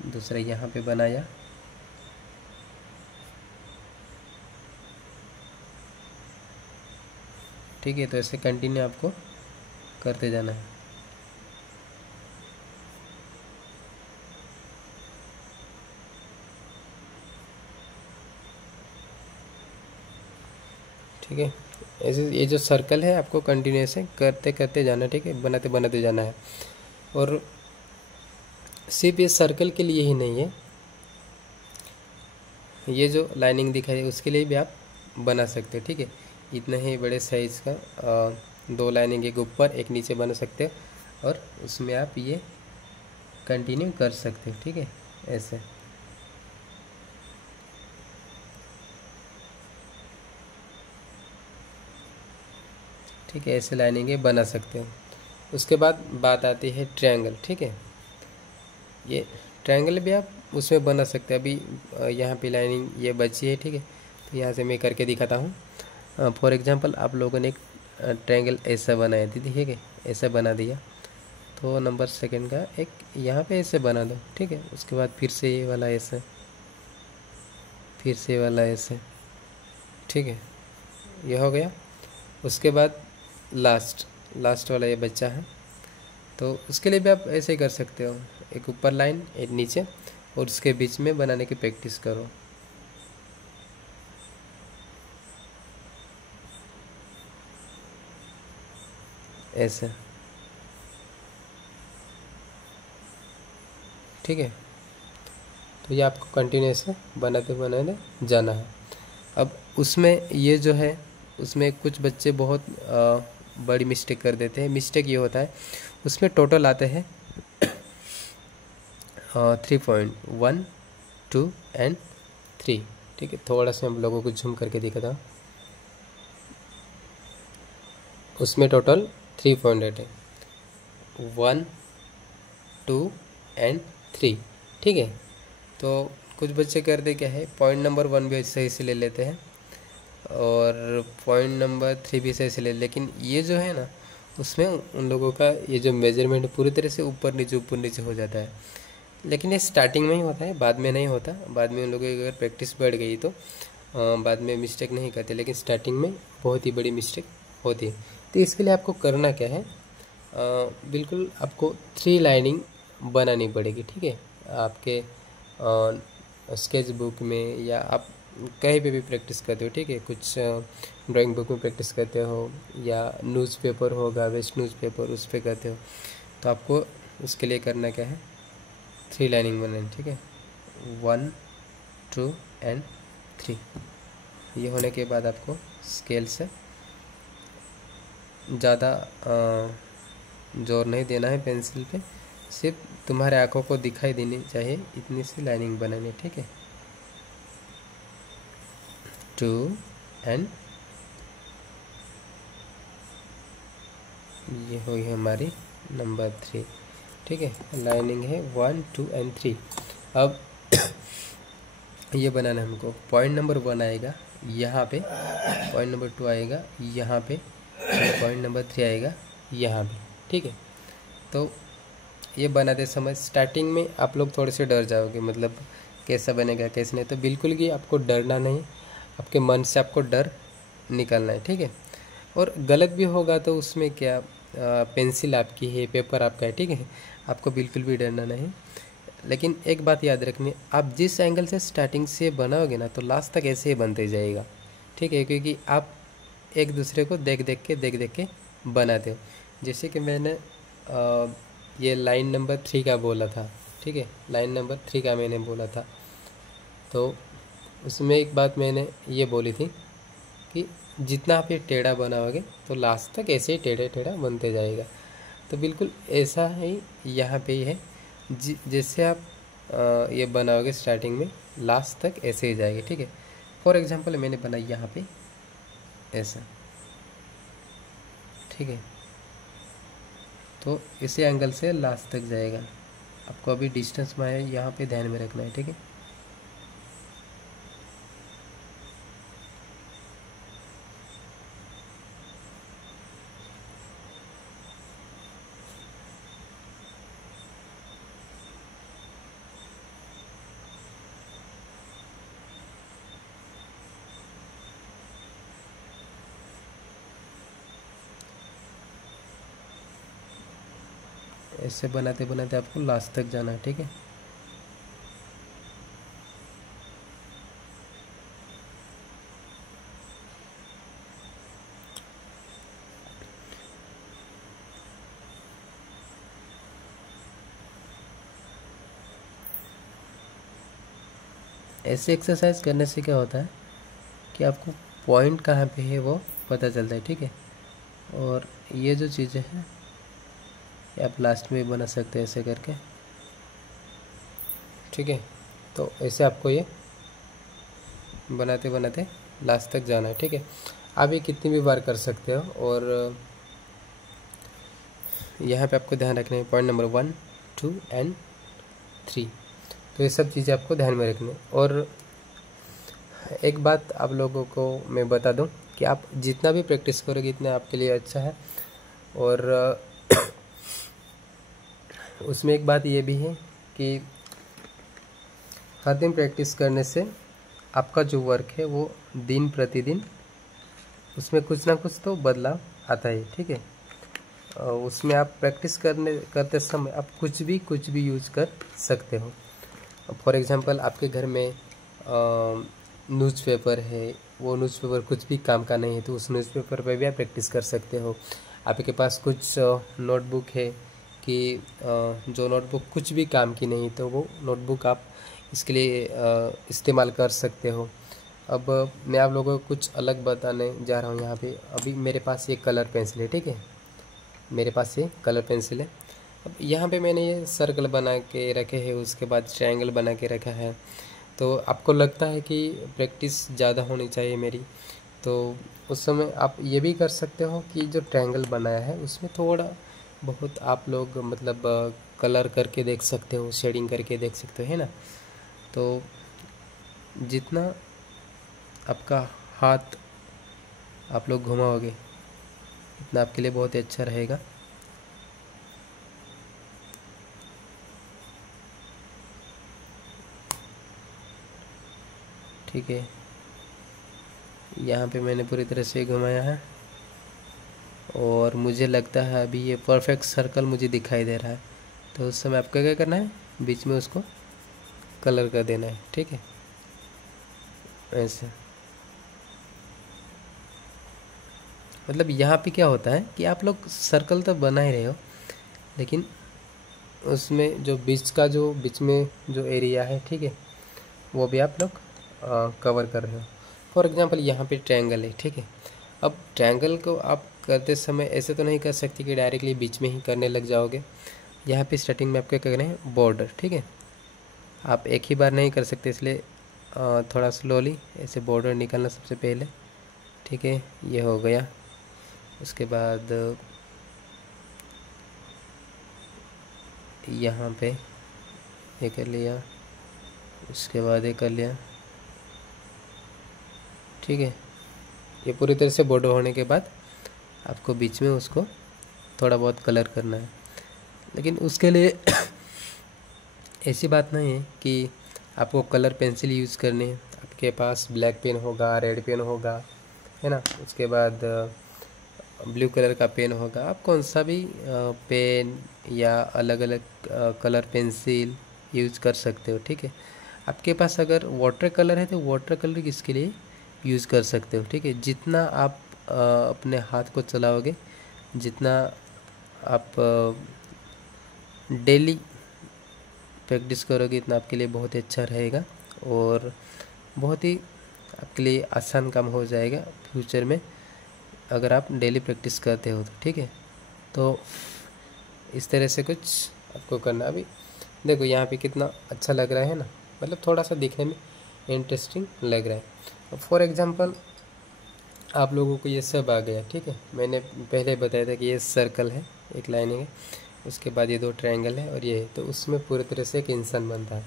दूसरा यहाँ पे बनाया, ठीक है। तो ऐसे कंटिन्यू आपको करते जाना है। ठीक है, ऐसे ये जो सर्कल है आपको कंटिन्यू ऐसे करते करते जाना, ठीक है, बनाते बनाते जाना है। और सिर्फ ये सर्कल के लिए ही नहीं है, ये जो लाइनिंग दिखाई है उसके लिए भी आप बना सकते हो, ठीक है। इतना ही बड़े साइज़ का 2 लाइनिंग, एक ऊपर एक नीचे बना सकते हो, और उसमें आप ये कंटिन्यू कर सकते हो, ठीक है, ऐसे। ठीक है, ऐसे लाइनिंग बना सकते हो। उसके बाद बात आती है ट्रायंगल, ठीक है। ये ट्रायंगल भी आप उसमें बना सकते हैं। अभी यहाँ पे लाइनिंग ये बची है, ठीक है। तो यहाँ से मैं करके दिखाता हूँ। फॉर एग्जांपल आप लोगों ने एक ट्रायंगल ऐसा बनाया थी, ठीक है, ऐसा बना दिया। तो नंबर सेकंड का एक यहाँ पे ऐसे बना दो, ठीक है। उसके बाद फिर से ये वाला ऐसे, फिर से ये वाला ऐसे, ठीक है, ये हो गया। उसके बाद लास्ट वाला ये बच्चा है, तो उसके लिए भी आप ऐसे ही कर सकते हो। एक ऊपर लाइन, एक नीचे, और उसके बीच में बनाने की प्रैक्टिस करो, ऐसे, ठीक है। तो ये आपको कंटिन्यूस बनाते बनाते जाना है। अब उसमें ये जो है, उसमें कुछ बच्चे बहुत बड़ी मिस्टेक कर देते हैं। मिस्टेक ये होता है, उसमें टोटल आते हैं 3.1 2 एंड 3, ठीक है। थोड़ा सा हम लोगों को जूम करके दिखाता हूँ। उसमें टोटल 3.8 है, 1 2 एंड 3, ठीक है। तो कुछ बच्चे करते क्या है, पॉइंट नंबर 1 भी सही से ले लेते हैं और पॉइंट नंबर 3 भी सही से ले, लेकिन ये जो है ना, उसमें उन लोगों का ये जो मेजरमेंट पूरी तरह से ऊपर नीचे हो जाता है। लेकिन ये स्टार्टिंग में ही होता है, बाद में नहीं होता। बाद में उन लोगों की अगर प्रैक्टिस बढ़ गई तो बाद में मिस्टेक नहीं करते, लेकिन स्टार्टिंग में बहुत ही बड़ी मिस्टेक होती है। तो इसके लिए आपको करना क्या है, बिल्कुल आपको 3 लाइनिंग बनानी पड़ेगी, ठीक है। आपके स्केच बुक में या आप कहीं पे भी प्रैक्टिस करते हो, ठीक है। कुछ ड्राइंग बुक में प्रैक्टिस करते हो या न्यूज़पेपर होगा, वेस्ट न्यूज़पेपर, उस पर करते हो। तो आपको उसके लिए करना क्या है, 3 लाइनिंग बनानी, ठीक है। 1 2 एंड 3। ये होने के बाद आपको स्केल से ज़्यादा जोर नहीं देना है पेंसिल पे, सिर्फ तुम्हारे आंखों को दिखाई देनी चाहिए इतनी सी लाइनिंग बनानी, ठीक है। 2 एंड ये हो गई हमारी नंबर 3, ठीक है। लाइनिंग है 1 2 एंड 3। अब ये बनाना है हमको। पॉइंट नंबर 1 आएगा यहाँ पे, पॉइंट नंबर 2 आएगा यहाँ पे, पॉइंट नंबर 3 आएगा यहाँ पे, ठीक है। तो ये बनाते समय स्टार्टिंग में आप लोग थोड़े से डर जाओगे, मतलब कैसा बनेगा कैसे नहीं। तो बिल्कुल भी आपको डरना नहीं, आपके मन से आपको डर निकालना है, ठीक है। और गलत भी होगा तो उसमें क्या, पेंसिल आपकी है, पेपर आपका है, ठीक है। आपको बिल्कुल भी डरना नहीं। लेकिन एक बात याद रखनी, आप जिस एंगल से स्टार्टिंग से बनाओगे ना, तो लास्ट तक ऐसे ही बनते जाएगा, ठीक है। क्योंकि आप एक दूसरे को देख देख के बनाते हो। जैसे कि मैंने ये लाइन नंबर 3 का बोला था, ठीक है, लाइन नंबर 3 का मैंने बोला था। तो उसमें एक बात मैंने ये बोली थी कि जितना आप ये टेढ़ा बनाओगे तो लास्ट तक ऐसे ही टेढ़ा टेढ़ा बनते जाएगा। तो बिल्कुल ऐसा ही यहाँ पे ही है, जैसे आप ये बनाओगे स्टार्टिंग में, लास्ट तक ऐसे ही जाएगा, ठीक है। फॉर एग्जांपल मैंने बनाई यहाँ पे ऐसा, ठीक है। तो इसी एंगल से लास्ट तक जाएगा। आपको अभी डिस्टेंस में है यहाँ पे ध्यान में रखना है, ठीक है। ऐसे बनाते बनाते आपको लास्ट तक जाना है, ठीक है। ऐसे एक्सरसाइज करने से क्या होता है कि आपको पॉइंट कहाँ पे है वो पता चलता है, ठीक है। और ये जो चीज़ें हैं आप लास्ट में बना सकते हैं ऐसे करके, ठीक है। तो ऐसे आपको ये बनाते बनाते लास्ट तक जाना है, ठीक है। आप ये कितनी भी बार कर सकते हो। और यहाँ पे आपको ध्यान रखना है पॉइंट नंबर 1, 2 एंड 3। तो ये सब चीज़ें आपको ध्यान में रखनी है। और एक बात आप लोगों को मैं बता दूं कि आप जितना भी प्रैक्टिस करोगे इतना आपके लिए अच्छा है। और उसमें एक बात ये भी है कि हर दिन प्रैक्टिस करने से आपका जो वर्क है वो दिन प्रतिदिन उसमें कुछ ना कुछ तो बदलाव आता है, ठीक है। उसमें आप प्रैक्टिस करते समय आप कुछ भी यूज कर सकते हो। फॉर एग्जांपल आपके घर में न्यूज़पेपर है, वो न्यूज़पेपर कुछ भी काम का नहीं है तो उस न्यूज़पेपर पे भी आप प्रैक्टिस कर सकते हो। आपके पास कुछ नोटबुक है कि जो नोटबुक कुछ भी काम की नहीं तो वो नोटबुक आप इसके लिए इस्तेमाल कर सकते हो। अब मैं आप लोगों को कुछ अलग बताने जा रहा हूँ। यहाँ पे अभी मेरे पास ये कलर पेंसिल है, ठीक है। मेरे पास ये कलर पेंसिल है। अब यहाँ पे मैंने ये सर्कल बना के रखे हैं, उसके बाद ट्रायंगल बना के रखा है। तो आपको लगता है कि प्रैक्टिस ज़्यादा होनी चाहिए मेरी, तो उस समय आप ये भी कर सकते हो कि जो ट्रायंगल बनाया है उसमें थोड़ा बहुत आप लोग मतलब कलर करके देख सकते हो, शेडिंग करके देख सकते हो, है ना। तो जितना आपका हाथ आप लोग घुमाओगे इतना आपके लिए बहुत ही अच्छा रहेगा। ठीक है, यहाँ पे मैंने पूरी तरह से घुमाया है और मुझे लगता है अभी ये परफेक्ट सर्कल मुझे दिखाई दे रहा है। तो उस समय आपको क्या करना है, बीच में उसको कलर कर देना है, ठीक है। ऐसे मतलब यहाँ पे क्या होता है कि आप लोग सर्कल तो बना ही रहे हो लेकिन उसमें जो बीच में जो एरिया है, ठीक है, वो भी आप लोग कवर कर रहे हो। फॉर एग्जांपल यहाँ पे ट्रायंगल है, ठीक है। अब ट्रायंगल को आप करते समय ऐसे तो नहीं कर सकते कि डायरेक्टली बीच में ही करने लग जाओगे। यहाँ पे स्टार्टिंग में आपको क्या करना है, बॉर्डर, ठीक है। आप एक ही बार नहीं कर सकते, इसलिए थोड़ा स्लोली ऐसे बॉर्डर निकालना सबसे पहले, ठीक है। ये हो गया। उसके बाद यहाँ पे ये कर लिया, उसके बाद ये कर लिया, ठीक है। ये पूरी तरह से बॉर्डर होने के बाद आपको बीच में उसको थोड़ा बहुत कलर करना है। लेकिन उसके लिए ऐसी बात नहीं है कि आपको कलर पेंसिल यूज़ करनी है। आपके पास ब्लैक पेन होगा, रेड पेन होगा, है ना। उसके बाद ब्लू कलर का पेन होगा। आप कौन सा भी पेन या अलग अलग कलर पेंसिल यूज़ कर सकते हो, ठीक है। आपके पास अगर वाटर कलर है तो वाटर कलर इसके लिए यूज़ कर सकते हो, ठीक है। जितना आप अपने हाथ को चलाओगे, जितना आप डेली प्रैक्टिस करोगे इतना आपके लिए बहुत ही अच्छा रहेगा और बहुत ही आपके लिए आसान काम हो जाएगा फ्यूचर में अगर आप डेली प्रैक्टिस करते हो तो, ठीक है। तो इस तरह से कुछ आपको करना। अभी देखो यहाँ पे कितना अच्छा लग रहा है ना, मतलब थोड़ा सा दिखने में इंटरेस्टिंग लग रहा है। फॉर एग्जांपल आप लोगों को ये सब आ गया। ठीक है, मैंने पहले बताया था कि ये सर्कल है, एक लाइनिंग है, उसके बाद ये 2 ट्रायंगल है और ये है, तो उसमें पूरी तरह से एक इंसान बनता है।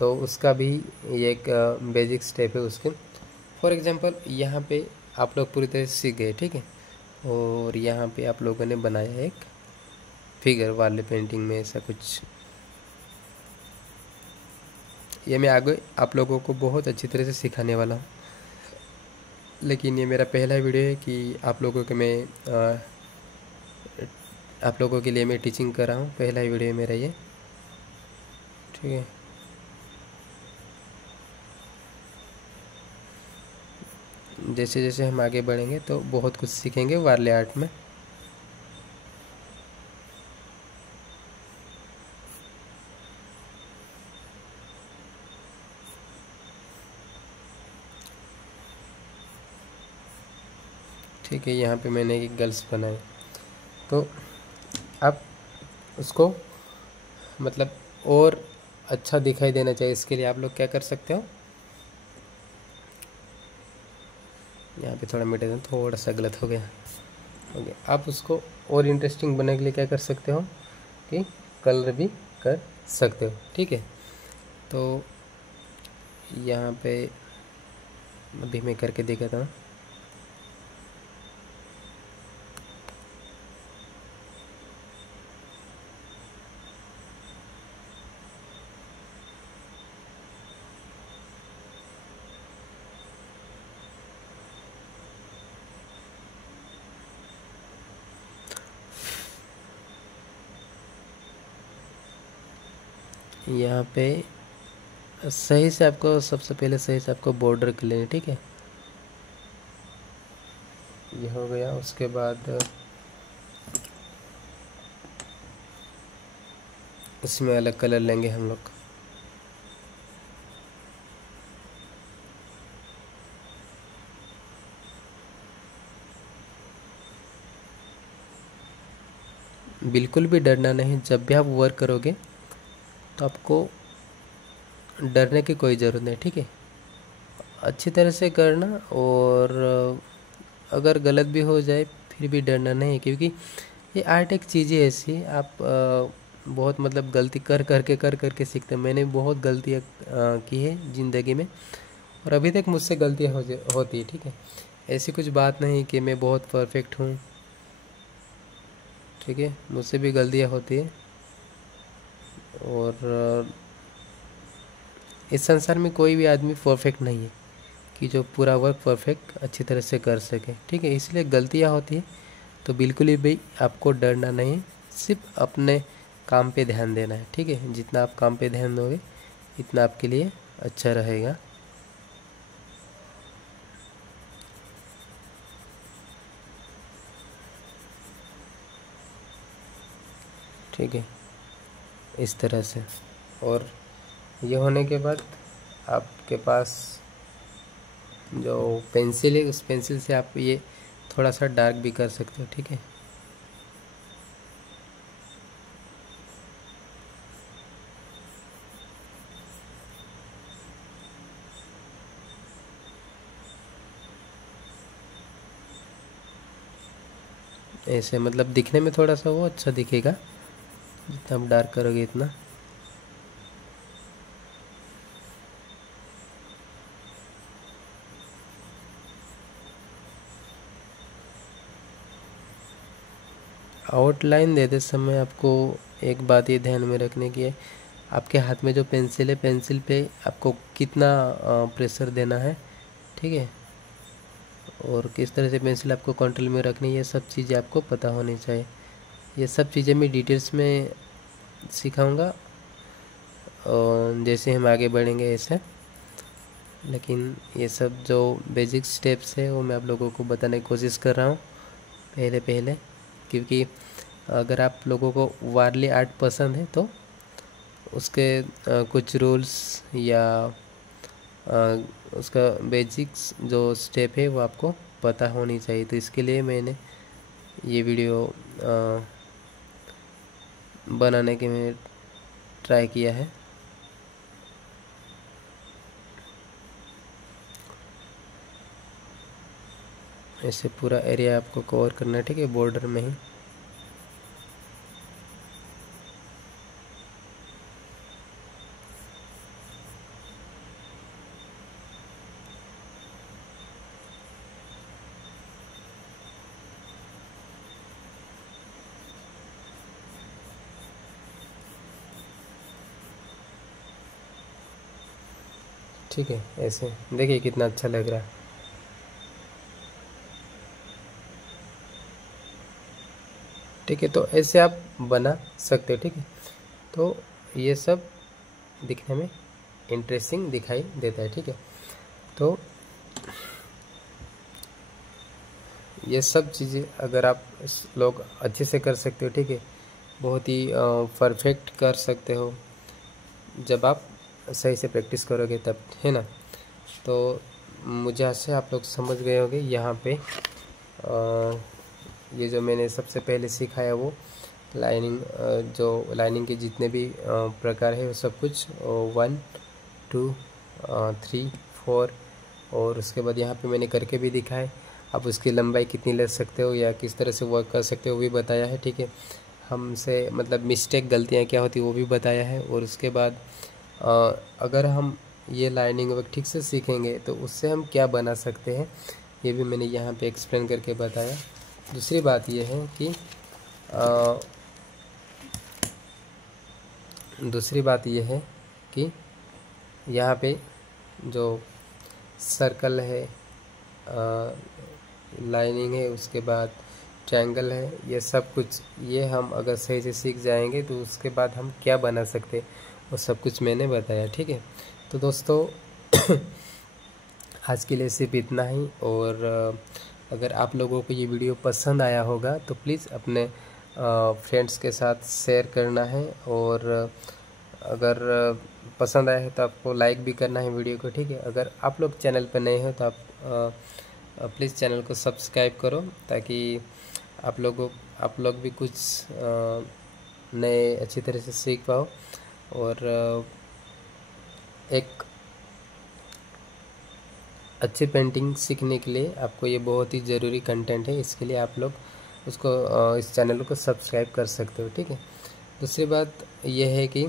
तो उसका भी ये एक बेसिक स्टेप है उसके। फॉर एग्जांपल यहाँ पे आप लोग पूरी तरह से सीख गए। ठीक है, और यहाँ पे आप लोगों ने बनाया एक फिगर वाले पेंटिंग में ऐसा कुछ। ये मैं आगे आप लोगों को बहुत अच्छी तरह से सिखाने वाला हूँ, लेकिन ये मेरा पहला वीडियो है कि आप लोगों के लिए मैं टीचिंग कर रहा हूँ। पहला वीडियो है मेरा ये। ठीक है, जैसे जैसे हम आगे बढ़ेंगे तो बहुत कुछ सीखेंगे वारले आर्ट में। ठीक है, यहाँ पे मैंने एक गर्ल्स बनाए, तो आप उसको मतलब और अच्छा दिखाई देना चाहिए, इसके लिए आप लोग क्या कर सकते हो, यहाँ पे थोड़ा मिटा दें, थोड़ा सा गलत हो गया। ओके, आप उसको और इंटरेस्टिंग बनाने के लिए क्या कर सकते हो कि कलर भी कर सकते हो। ठीक है, तो यहाँ पे अभी मैं करके दिखाता हूँ। यहाँ पे सही से आपको सबसे पहले सही से आपको बॉर्डर कर लेनी। ठीक है, ये हो गया। उसके बाद इसमें अलग कलर लेंगे हम लोग। बिल्कुल भी डरना नहीं, जब भी आप वर्क करोगे तो आपको डरने की कोई ज़रूरत नहीं। ठीक है, अच्छी तरह से करना, और अगर गलत भी हो जाए फिर भी डरना नहीं, क्योंकि ये आर्ट एक चीज़ ही ऐसी, आप बहुत मतलब गलती कर करके सीखते हैं। मैंने बहुत गलतियाँ की है ज़िंदगी में, और अभी तक मुझसे गलतियाँ होती है। ठीक है, ऐसी कुछ बात नहीं कि मैं बहुत परफेक्ट हूँ। ठीक है, मुझसे भी गलतियाँ होती है, और इस संसार में कोई भी आदमी परफेक्ट नहीं है कि जो पूरा वर्क परफेक्ट अच्छी तरह से कर सके। ठीक है, इसलिए गलतियाँ होती है, तो बिल्कुल ही भाई आपको डरना नहीं, सिर्फ अपने काम पे ध्यान देना है। ठीक है, जितना आप काम पे ध्यान दोगे इतना आपके लिए अच्छा रहेगा। ठीक है, इस तरह से। और ये होने के बाद आपके पास जो पेंसिल है, उस पेंसिल से आप ये थोड़ा सा डार्क भी कर सकते हो। ठीक है, ऐसे मतलब दिखने में थोड़ा सा वो अच्छा दिखेगा, जितना आप डार्क करोगे इतना। आउटलाइन देते समय आपको एक बात ये ध्यान में रखने की है, आपके हाथ में जो पेंसिल है, पेंसिल पे आपको कितना प्रेशर देना है। ठीक है, और किस तरह से पेंसिल आपको कंट्रोल में रखनी है, ये सब चीज़ें आपको पता होनी चाहिए। ये सब चीज़ें मैं डिटेल्स में सिखाऊंगा, और जैसे हम आगे बढ़ेंगे ऐसे, लेकिन ये सब जो बेसिक स्टेप्स है वो मैं आप लोगों को बताने की कोशिश कर रहा हूँ पहले पहले, क्योंकि अगर आप लोगों को वारली आर्ट पसंद है तो उसके कुछ रूल्स या उसका बेसिक्स जो स्टेप है वो आपको पता होनी चाहिए। तो इसके लिए मैंने ये वीडियो बनाने के में ट्राई किया है। ऐसे पूरा एरिया आपको कवर करना है, ठीक है, बॉर्डर में ही। ठीक है, ऐसे देखिए कितना अच्छा लग रहा है। ठीक है, तो ऐसे आप बना सकते हो। ठीक है, तो ये सब दिखने में इंटरेस्टिंग दिखाई देता है। ठीक है, तो ये सब चीज़ें अगर आप लोग अच्छे से कर सकते हो, ठीक है, बहुत ही परफेक्ट कर सकते हो जब आप सही से प्रैक्टिस करोगे तब, है ना। तो मुझे ऐसे आप लोग समझ गए होंगे। यहाँ पे ये जो मैंने सबसे पहले सिखाया वो लाइनिंग, जो लाइनिंग के जितने भी प्रकार है वो सब कुछ 1 2 3 4, और उसके बाद यहाँ पे मैंने करके भी दिखाया। आप उसकी लंबाई कितनी ले सकते हो या किस तरह से वर्क कर सकते हो वो भी बताया है। ठीक है, हमसे मतलब मिस्टेक गलतियाँ क्या होती है वो भी बताया है। और उसके बाद अगर हम ये लाइनिंग वर्क ठीक से सीखेंगे तो उससे हम क्या बना सकते हैं ये भी मैंने यहाँ पे एक्सप्लेन करके बताया। दूसरी बात ये है कि यहाँ पे जो सर्कल है, लाइनिंग है, उसके बाद ट्रायंगल है, ये सब कुछ ये हम अगर सही से सीख जाएंगे तो उसके बाद हम क्या बना सकते हैं वो सब कुछ मैंने बताया। ठीक है, तो दोस्तों आज के लिए सिर्फ इतना ही। और अगर आप लोगों को ये वीडियो पसंद आया होगा तो प्लीज़ अपने फ्रेंड्स के साथ शेयर करना है। और अगर पसंद आया है तो आपको लाइक भी करना है वीडियो को। ठीक है, अगर आप लोग चैनल पर नए हो तो आप प्लीज़ चैनल को सब्सक्राइब करो ताकि आप लोग भी कुछ नए अच्छी तरह से सीख पाओ। और एक अच्छी पेंटिंग सीखने के लिए आपको ये बहुत ही ज़रूरी कंटेंट है, इसके लिए आप लोग उसको इस चैनल को सब्सक्राइब कर सकते हो। ठीक है, दूसरी बात यह है कि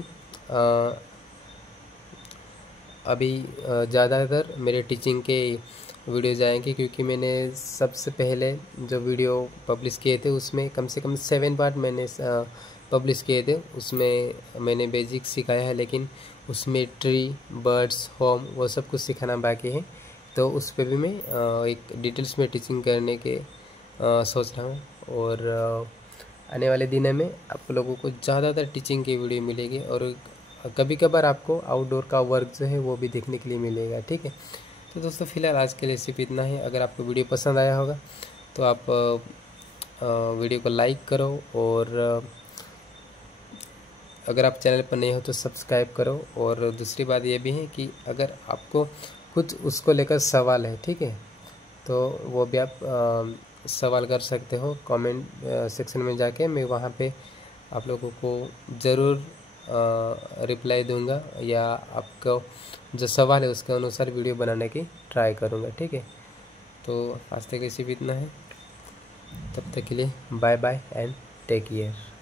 अभी ज़्यादातर मेरे टीचिंग के वीडियोज़ आएंगे, क्योंकि मैंने सबसे पहले जो वीडियो पब्लिश किए थे उसमें कम से कम 7 पार्ट मैंने पब्लिश किए थे। उसमें मैंने बेसिक सिखाया है, लेकिन उसमें ट्री, बर्ड्स, होम वो सब कुछ सिखाना बाकी है। तो उस पर भी मैं एक डिटेल्स में टीचिंग करने के सोच रहा हूँ। और आने वाले दिनों में आप लोगों को ज़्यादातर टीचिंग की वीडियो मिलेगी, और कभी कभार आपको आउटडोर का वर्क जो है वो भी देखने के लिए मिलेगा। ठीक है, तो दोस्तों फिलहाल आज के लिए सिर्फ इतना ही। अगर आपको वीडियो पसंद आया होगा तो आप वीडियो को लाइक करो, और अगर आप चैनल पर नए हो तो सब्सक्राइब करो। और दूसरी बात ये भी है कि अगर आपको कुछ उसको लेकर सवाल है, ठीक है, तो वो भी आप सवाल कर सकते हो कमेंट सेक्शन में जाके। मैं वहाँ पे आप लोगों को ज़रूर रिप्लाई दूंगा, या आपको जो सवाल है उसके अनुसार वीडियो बनाने की ट्राई करूँगा। ठीक है, तो आज तक सिर्फ इतना है। तब तक के लिए bye bye and take care.